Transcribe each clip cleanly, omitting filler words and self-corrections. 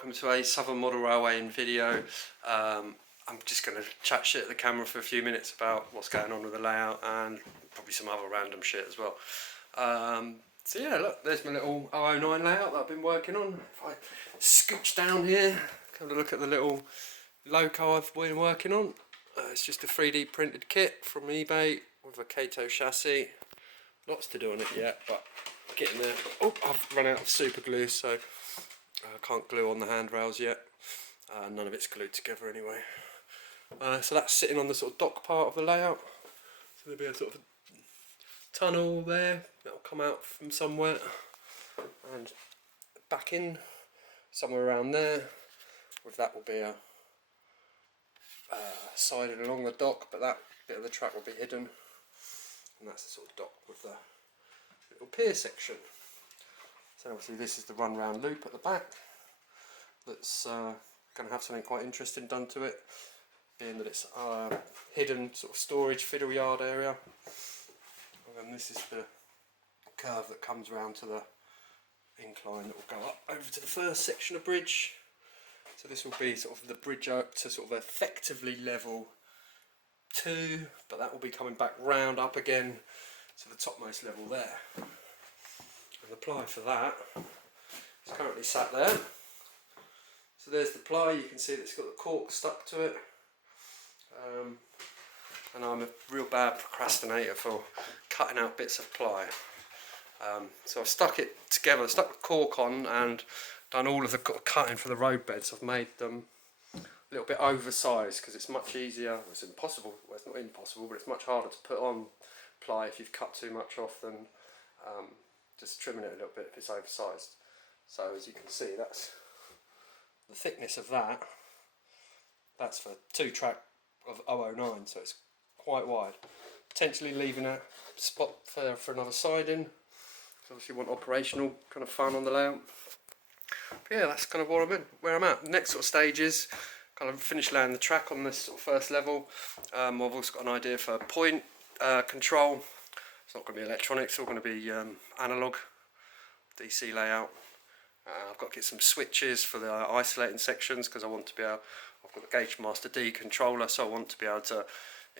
welcome to a Southern Model Railway in video. I'm just going to chat shit at the camera for a few minutes about what's going on with the layout and probably some other random shit as well. So yeah, look, there's my little 009 layout that I've been working on. If I scooch down here, have a look at the little loco I've been working on. It's just a 3D printed kit from eBay with a Kato chassis. Lots to do on it yet, but getting there. Oh, I've run out of super glue, so I can't glue on the handrails yet. None of it's glued together anyway. So that's sitting on the sort of dock part of the layout. So there'll be a sort of tunnel there that'll come out from somewhere and back in somewhere around there. With that will be a sided along the dock, but that bit of the track will be hidden. And that's the sort of dock with the little pier section. So obviously this is the run round loop at the back that's going to have something quite interesting done to it, being that it's hidden sort of storage fiddle yard area. And then this is the curve that comes round to the incline that will go up over to the first section of bridge. So this will be sort of the bridge up to sort of effectively level 2, but that will be coming back round up again to the topmost level there. And the ply for that is currently sat there. So there's the ply, you can see that it's got the cork stuck to it. And I'm a real bad procrastinator for cutting out bits of ply. So I've stuck it together, stuck the cork on and done all of the cutting for the road beds. I've made them a little bit oversized because it's much easier. Well, it's impossible, well, it's not impossible, but it's much harder to put on ply if you've cut too much off than just trimming it a little bit if it's oversized. So as you can see, that's the thickness of that. That's for 2 track of 009, so it's quite wide. Potentially leaving a spot for another siding. So obviously you want operational kind of fun on the layout. But yeah, that's kind of where I'm at. The next sort of stage is kind of finish laying the track on this sort of first level. I've also got an idea for point control. It's not going to be electronic, it's all going to be analog DC layout. I've got to get some switches for the isolating sections because I want to be able, I've got the Gauge Master D controller, so I want to be able to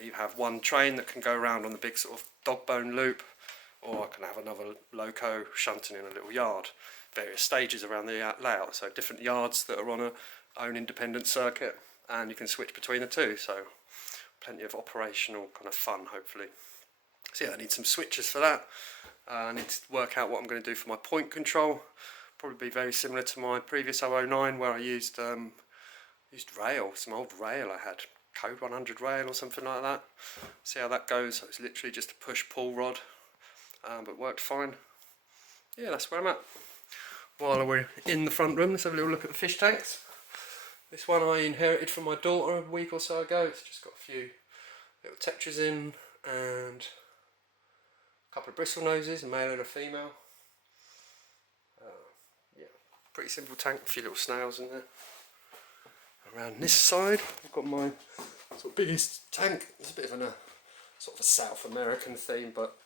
either have one train that can go around on the big sort of dog bone loop, or I can have another loco shunting in a little yard. Various stages around the layout, so different yards that are on a own independent circuit, and you can switch between the two, so plenty of operational kind of fun hopefully. So yeah, I need some switches for that. I need to work out what I'm going to do for my point control. Probably be very similar to my previous 009 where I used rail, some old rail I had, Code 100 rail or something like that. See how that goes. So it's literally just a push-pull rod, but worked fine. Yeah, that's where I'm at. While we're in the front room, let's have a little look at the fish tanks. This one I inherited from my daughter a week or so ago. It's just got a few little tetras in and a couple of bristle noses, a male and a female. Yeah, pretty simple tank, a few little snails in there. Around this side, I've got my sort of biggest tank. It's a bit of a sort of a South American theme, but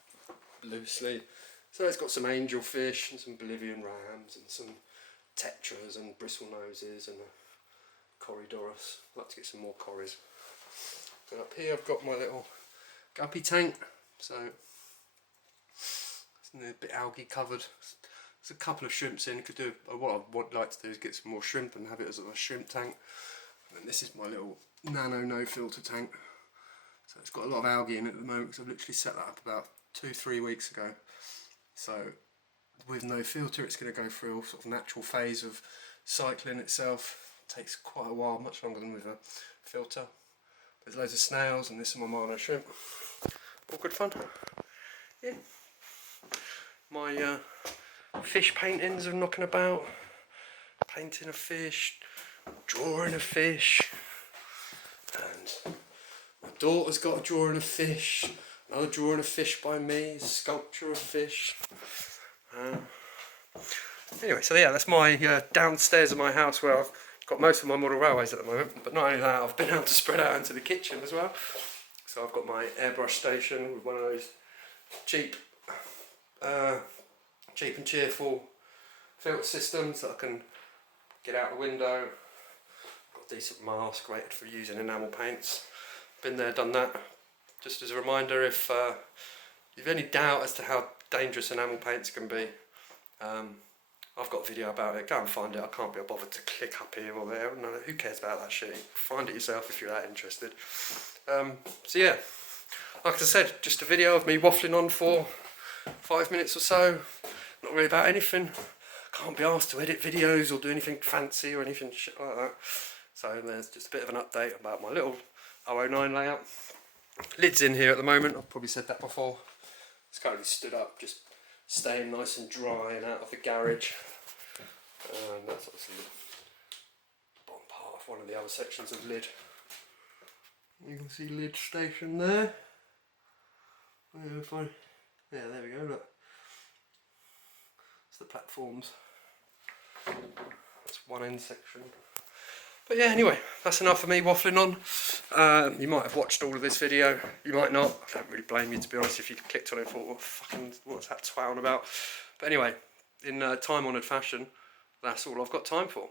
loosely. So it's got some angelfish and some Bolivian rams and some tetras and bristle noses and a corridorus. I'd like to get some more corries. So up here I've got my little guppy tank. So it's a bit algae covered. There's a couple of shrimps in. Could do what I would like to do is get some more shrimp and have it as a shrimp tank. And then this is my little nano no filter tank. So it's got a lot of algae in it at the moment because I've literally set that up about 2-3 weeks ago. So with no filter, it's going to go through a sort of natural phase of cycling itself. It takes quite a while, much longer than with a filter. There's loads of snails and this is my mono shrimp. All good fun. Yeah. My fish paintings are knocking about. Painting a fish, drawing a fish, and my daughter's got a drawing of fish. Another drawing of fish by me, sculpture of fish. Anyway, so yeah, that's my downstairs of my house where I've got most of my model railways at the moment. But not only that, I've been able to spread out into the kitchen as well. So I've got my airbrush station with one of those cheap and cheerful filter systems that I can get out the window. Got a decent mask, rated for using enamel paints. Been there, done that. Just as a reminder, if you've any doubt as to how dangerous enamel paints can be, I've got a video about it. Go and find it. I can't be bothered to click up here or there. No, who cares about that shit? Find it yourself if you're that interested. So yeah, like I said, just a video of me waffling on for 5 minutes or so. Not really about anything. Can't be asked to edit videos or do anything fancy or anything shit like that. So there's just a bit of an update about my little 009 layout. Lid's in here at the moment. I've probably said that before. It's currently stood up, just staying nice and dry and out of the garage. And that's obviously the bottom part of one of the other sections of Lid. You can see Lid station there. Yeah, there we go, look. It's the platforms. That's one end section. But yeah, anyway, that's enough of me waffling on. You might have watched all of this video, you might not. I don't really blame you, to be honest, if you clicked on it and thought, what's that twat on about? But anyway, in time-honoured fashion, that's all I've got time for.